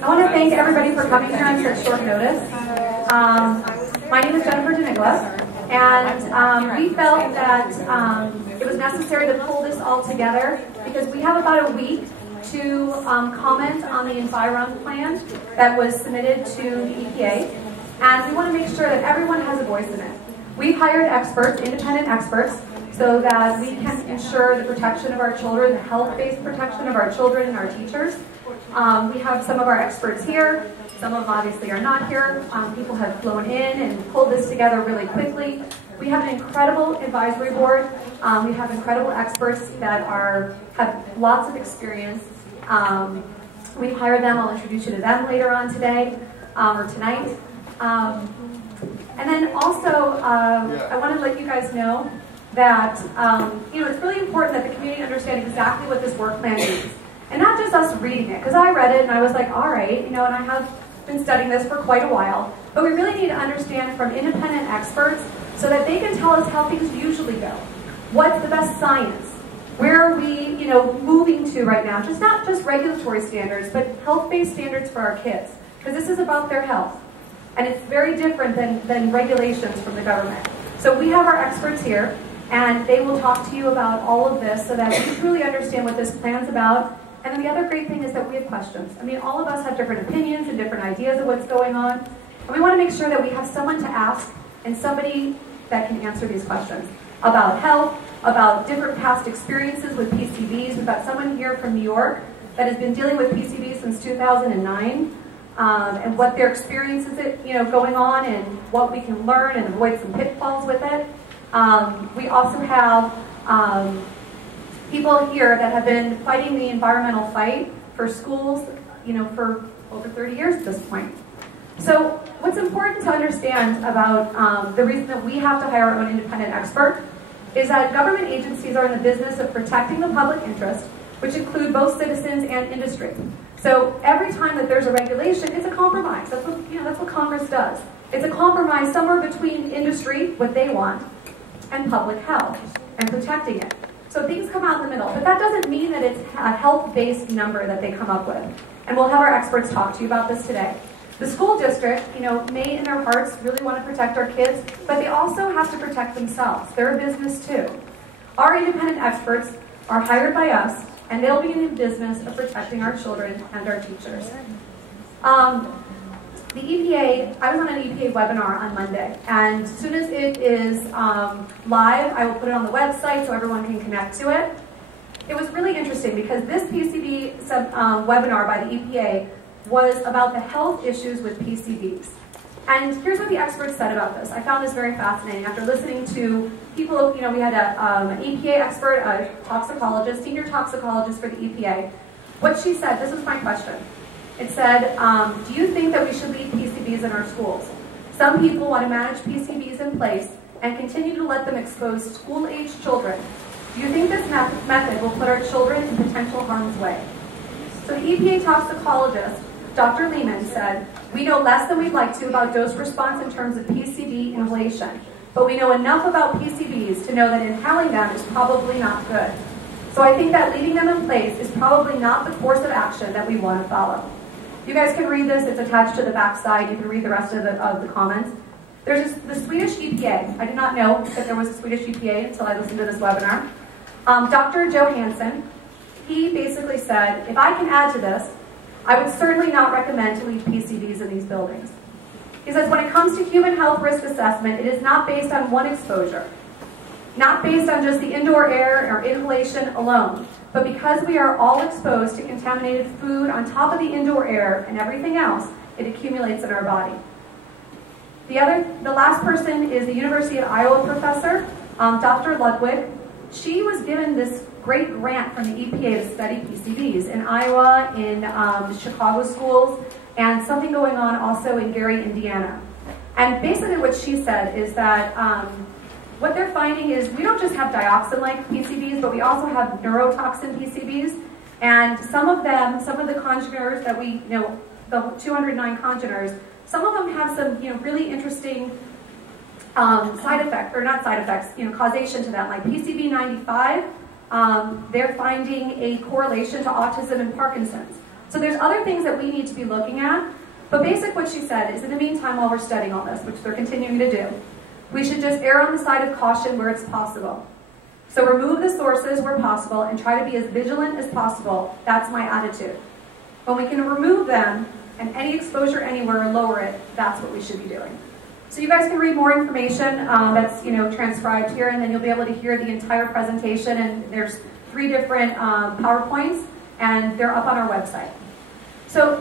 I want to thank everybody for coming here on such short notice. My name is deNicola, and we felt that it was necessary to pull this all together because we have about a week to comment on the environment plan that was submitted to the EPA, and we want to make sure that everyone has a voice in it. We've hired experts, independent experts, so that we can ensure the protection of our children, the health-based protection of our children and our teachers. We have some of our experts here. Some of them obviously are not here. People have flown in and pulled this together really quickly. We have an incredible advisory board. We have incredible experts that have lots of experience. We've hired them. I'll introduce you to them later on today or tonight. And then also, I want to let you guys know that it's really important that the community understand exactly what this work plan means. And not just us reading it, because I read it and I was like, all right, and I have been studying this for quite a while, but we really need to understand from independent experts so that they can tell us how things usually go. What's the best science? Where are we, moving to right now? Not just regulatory standards, but health-based standards for our kids, because this is about their health. And it's very different than regulations from the government. So we have our experts here, and they will talk to you about all of this so that we truly understand what this plan's about. And then the other great thing is that we have questions. I mean, all of us have different opinions and different ideas of what's going on. And we want to make sure that we have someone to ask and somebody that can answer these questions about health, about different past experiences with PCBs. We've got someone here from New York that has been dealing with PCBs since 2009. And what their experience is going on and what we can learn and avoid some pitfalls with it. We also have people here that have been fighting the environmental fight for schools, for over 30 years at this point. So what's important to understand about the reason that we have to hire our own independent expert is that government agencies are in the business of protecting the public interest, which include both citizens and industry. So every time that there's a regulation, it's a compromise. That's what Congress does. It's a compromise somewhere between industry, what they want, and public health, and protecting it. So things come out in the middle. But that doesn't mean that it's a health-based number that they come up with. And we'll have our experts talk to you about this today. The school district, may in their hearts really want to protect our kids, but they also have to protect themselves. They're a business too. Our independent experts are hired by us, and they'll be in the business of protecting our children and our teachers. The EPA, I was on an EPA webinar on Monday, and as soon as it is live, I will put it on the website so everyone can connect to it. It was really interesting because this PCB webinar by the EPA was about the health issues with PCBs. And here's what the experts said about this. I found this very fascinating. After listening to people, we had an EPA expert, a toxicologist, senior toxicologist for the EPA. What she said, this was my question. It said, do you think that we should leave PCBs in our schools? Some people want to manage PCBs in place and continue to let them expose school-aged children. Do you think this method will put our children in potential harm's way? So the EPA toxicologist, Dr. Lehman, said, we know less than we'd like to about dose response in terms of PCB inhalation, but we know enough about PCBs to know that inhaling them is probably not good. So I think that leaving them in place is probably not the course of action that we want to follow. You guys can read this. It's attached to the back side. You can read the rest of the comments. There's the Swedish EPA. I did not know that there was a Swedish EPA until I listened to this webinar. Dr. Johansson, he basically said, if I can add to this, I would certainly not recommend to leave PCBs in these buildings. He says, when it comes to human health risk assessment, it is not based on one exposure, not based on just the indoor air or inhalation alone, but because we are all exposed to contaminated food on top of the indoor air and everything else, it accumulates in our body. The last person is the University of Iowa professor, Dr. Ludwig. She was given this great grant from the EPA to study PCBs in Iowa, in Chicago schools, and something going on also in Gary, Indiana. And basically what she said is that what they're finding is we don't just have dioxin-like PCBs, but we also have neurotoxin PCBs. And some of the congeners that we know, the 209 congeners, some of them have some really interesting side effects, or not side effects, causation to them, like PCB95. They're finding a correlation to autism and Parkinson's. So there's other things that we need to be looking at, but basic what she said is in the meantime while we're studying all this, which they're continuing to do, we should just err on the side of caution where it's possible. So remove the sources where possible and try to be as vigilant as possible. That's my attitude. When we can remove them and any exposure anywhere or lower it, that's what we should be doing. So you guys can read more information that's transcribed here, and then you'll be able to hear the entire presentation. And there's 3 different PowerPoints, and they're up on our website. So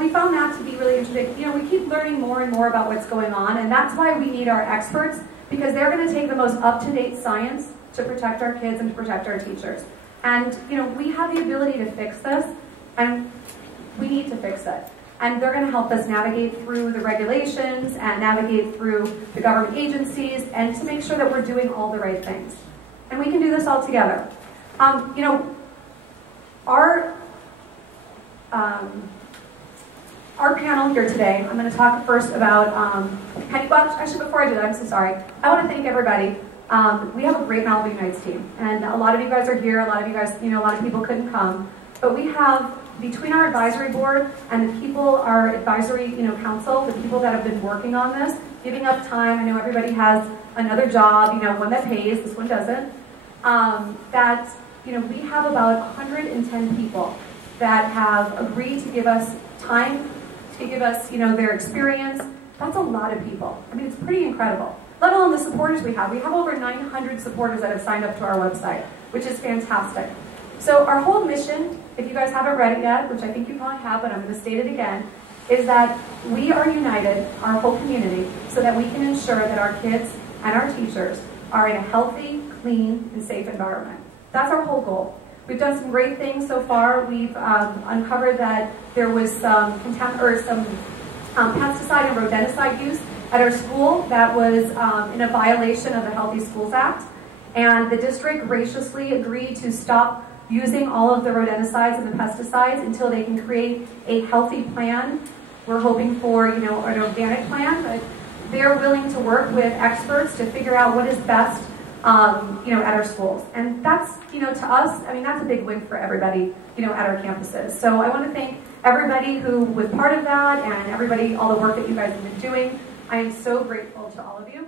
we found that to be really interesting. We keep learning more and more about what's going on, and that's why we need our experts, because they're going to take the most up-to-date science to protect our kids and to protect our teachers. And we have the ability to fix this, and we need to fix it. And they're going to help us navigate through the regulations and navigate through the government agencies and to make sure that we're doing all the right things. And we can do this all together. Our panel here today, I'm going to talk first about, actually before I do that, I'm so sorry. I want to thank everybody. We have a great Malibu Unites team, and a lot of you guys are here, a lot of you guys, a lot of people couldn't come, but we have, between our advisory board and the people, our advisory, council, the people that have been working on this, giving up time. I know everybody has another job, one that pays, this one doesn't. We have about 110 people that have agreed to give us time, to give us, their experience. That's a lot of people. I mean, it's pretty incredible. Let alone the supporters we have. We have over 900 supporters that have signed up to our website, which is fantastic. So our whole mission, if you guys haven't read it yet, which I think you probably have, but I'm going to state it again, is that we are united, our whole community, so that we can ensure that our kids and our teachers are in a healthy, clean, and safe environment. That's our whole goal. We've done some great things so far. We've uncovered that there was some pesticide and rodenticide use at our school that was in a violation of the Healthy Schools Act. And the district graciously agreed to stop using all of the rodenticides and the pesticides until they can create a healthy plan. We're hoping for, an organic plan, but they're willing to work with experts to figure out what is best, at our schools. And that's, to us, that's a big win for everybody, at our campuses. So I want to thank everybody who was part of that and everybody, all the work that you guys have been doing. I am so grateful to all of you.